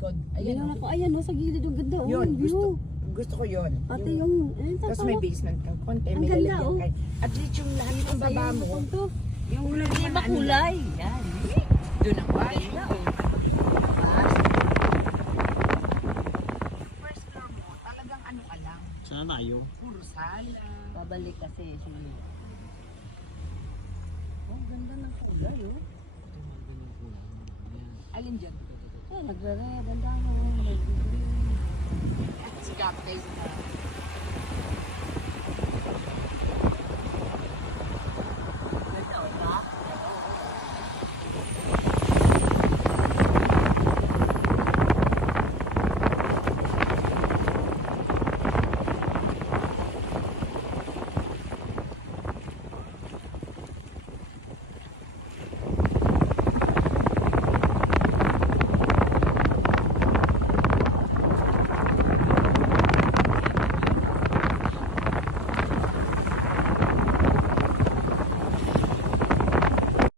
likod. Ayan Ayan. ako. Ayan o, sa gilid yung ganda. Yun, View. gusto ko yun. Pati yung... Tapos may basement kang konti, Ang may ganda, lalagyan oh. kayo. At least yung lahat ng baba mo, Yung kulay di naman ba ano kulay? Yan. doon ang why. Ganda, oh. First floor mo, talagang ano ka lang, Sana tayo. puro sala. Babalik kasi. Sige. Oh, ganda ng kulay, oh. Alin dyan? Oh, nagre-red. Ganda mo. Sigap kayo sa